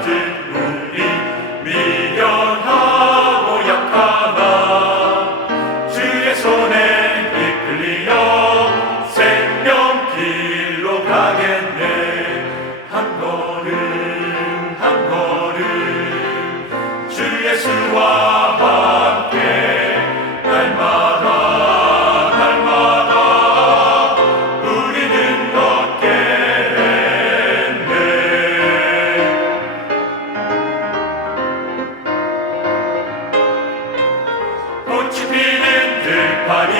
파이팅! everybody.